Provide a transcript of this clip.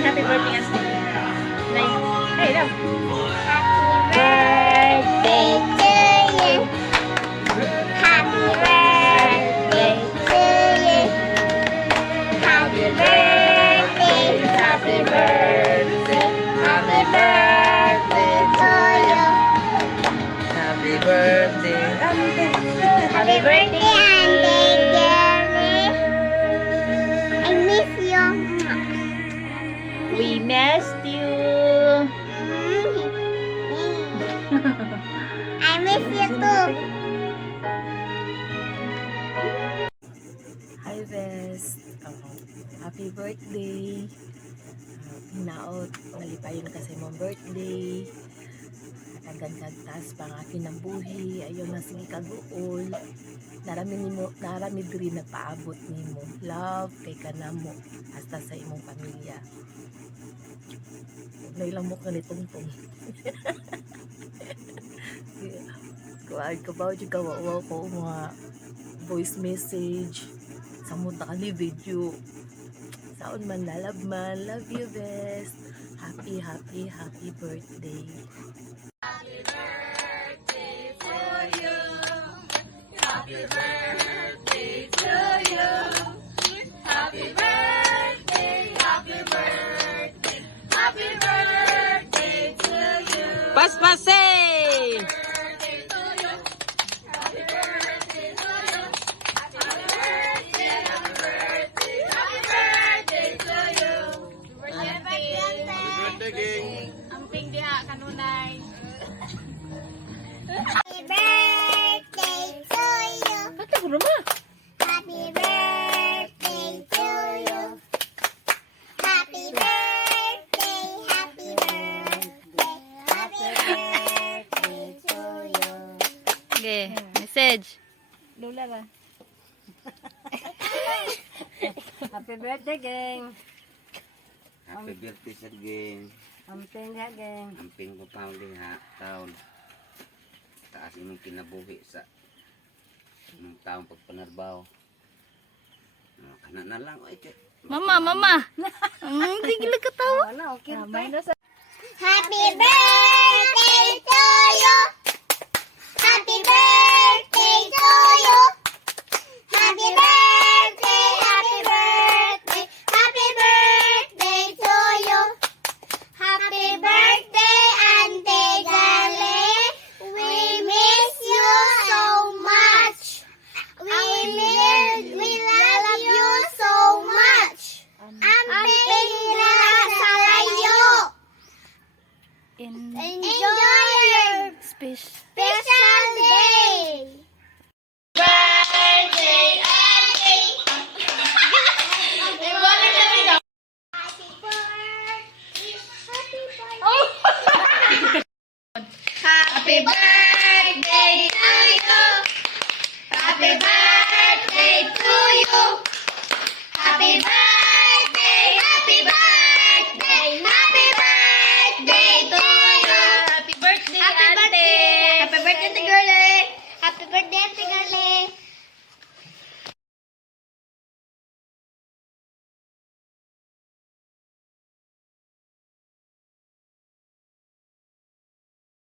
Sing happy birthday as well. Hey, no. Birthday to you. Happy birthday to you. Happy birthday. Happy birthday. Happy birthday to you. Happy birthday. Happy birthday, Auntie Jelly. I miss you. We missed you. I miss you too. Hi, Best. Happy birthday. Hinaot. Malipayon kasi mong birthday. Kagad kagtas pang akin ng buhi. Ayaw na sige kaguol. Narami diri nagpaabot nimo. Love kay kanamo hasta sa imong pamilya. Nailang mo ka ni Tungtong. Kuhaan ka ba? Kawawa ko mga voice message. Samot na ka ni video. Saon man lalab man. Love you, Best. Happy birthday. Happy birthday to you. Happy birthday to you. Happy birthday, happy birthday, happy birthday to you. Paspase! Birthday to you. Happy birthday to you. Happy birthday, happy birthday, happy birthday to you. Amping diha kanunay. Happy birthday to you. Ate, broma. Happy birthday to you. Happy birthday, happy birthday, happy birthday to you. Okay, message. Lola ba? Happy birthday, gang. Happy birthday sa game. Amping ha, gang. Amping ko pa uli ha, taon. Taas imong kinabuhi sa imong taong pagpanarbaho. Kana na lang, oy. Mama. Hindi gila katawa. Wala, okay. Happy birthday to you. Happy birthday to you. Happy birthday, happy birthday, happy birthday to you. Happy birthday, Auntie Jelly. We miss you so much. We love you so much. Amping na sa layo. Enjoy your special day. Birthday, Auntie. Happy birthday to you. Happy birthday to you. Happy birthday.